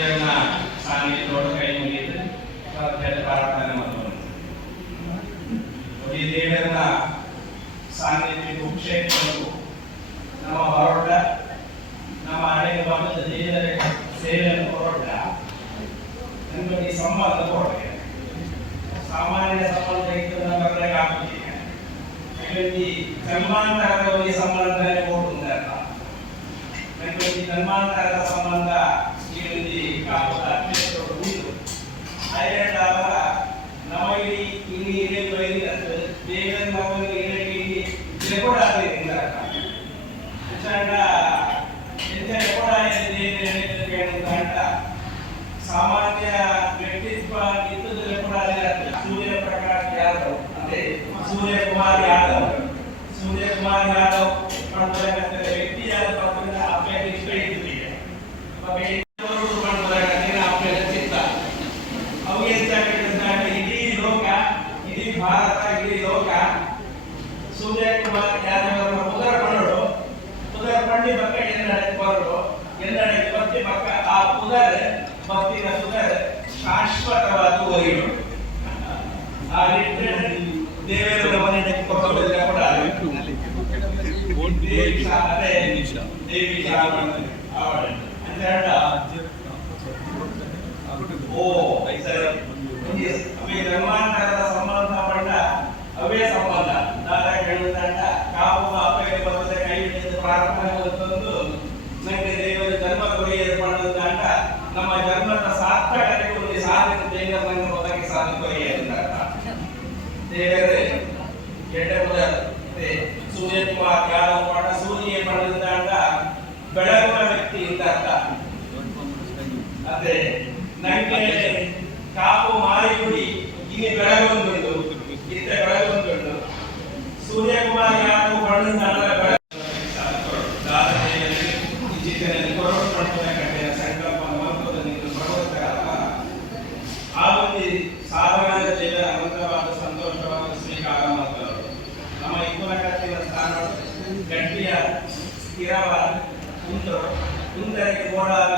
ದೇವರನ್ನ ಸಾನ್ನಿಧ್ಯದೊಳಗೆ ಕೈ ಮುಗಿದು ಪ್ರಾರ್ಥನೆ ಮಾಡೋಣ ಈ ದೇವರನ್ನ ಸಾನ್ನಿಧ್ಯಕ್ಕೆ ಉಪಕ್ಷೇಪಗಳು ನಮ್ಮ ಹೊರಟ ನಮ್ಮ ಹಣೆಗೆ ಬಂದ ದೇವರ ಸೇವೆಯನ್ನು ಹೊರಟ ನಮಗೆ ಈ ಸಂಬಂಧ ಹೊರಟೆ ಸಾಮಾನ್ಯ ಸಂಬಂಧ ಇದ್ದು ನಮ್ಮ ಆಗುತ್ತಿದೆ ನನಗೆ ಜನ್ಮಾಂತರದ ಈ ಸಂಬಂಧನೇ ಹೋಗುವುದಲ್ಲ ನನಗೆ ಜನ್ಮಾಂತರದ ಸಂಬಂಧ ನಮಗೆ ಇಲ್ಲಿ ಇಲ್ಲೇ ಬೈದಿದ್ದು ದೇವರ ನಮಗೆ ಇಲ್ಲಿ ಇಲ್ಲಿ ಕೂಡ ಆಗಿಲ್ಲ ಹೆಚ್ಚಾಗ ಹೆಚ್ಚು ಕೂಡ ಕೇಳುವಂತ ಸಾಮಾನ್ಯ ವ್ಯಕ್ತಿತ್ವ ಇದ್ದದ್ರೆ ಕೂಡ ಅದೇ ಸೂರ್ಯ ಪ್ರಕಾಶ್ ಯಾದವ್ ಅಂದ್ರೆ ಸೂರ್ಯ ಕುಮಾರ್ ಯಾದವ್ ಸೂರ್ಯ ಕುಮಾರ್ ಯಾದವ್ ಮಾಡ್ತಾರೆ ವ್ಯಕ್ತಿ ಯಾದವ್ ಭಾರತ ಇಡೀ ಲೋಕ ಸೂರ್ಯ ಕುಮಾರ್ ಯಾದವ್ ಪಡೋಡು ಉದರ ಪಂಡಿ ಪಕ್ಕ ಎನ್ನಡೆ ಬರೋಡು ಎನ್ನಡೆ ಭಕ್ತಿ ಪಕ್ಕ ಆ ಉದರ ಭಕ್ತಿನ ಸುದರ ಶಾಶ್ವತವಾದ ಒರಿಯು ಆ ರೀತಿ ದೇವೇಂದ್ರ ಮನೆ ಕೊಟ್ಟೋದಿಲ್ಲ ಕೂಡ ದೇವಿ. ಅಂತ ಓ ಐಸರ ದೇವರೇ ಎಡ್ಡೆ ಮೊದಲ ಸೂರ್ಯಕುಮಾರ್ ಯಾದವ್ ಪಡ, ಸೂರ್ಯ ಪಡೆದಂಡ ಬೆಳಗುವ ವ್ಯಕ್ತಿ ಅಂತ ಅರ್ಥ ಅದೇ ನಂಗೆ ಕಾಪು ಮಾರಿಗುಡಿ ಇಲ್ಲಿ ಬೆಳಗೊಂದುಂಟು ಇತ್ತ ಬೆಳಗೊಂದುಂಟು ಸೂರ್ಯಕುಮಾರ್ ಯಾದವ್ ಬಣ್ಣದ ಬೆಳಗ ಆ ಒಂದು ಸಾಧನದ கிராவால் குந்தம் குந்தரை கோடாக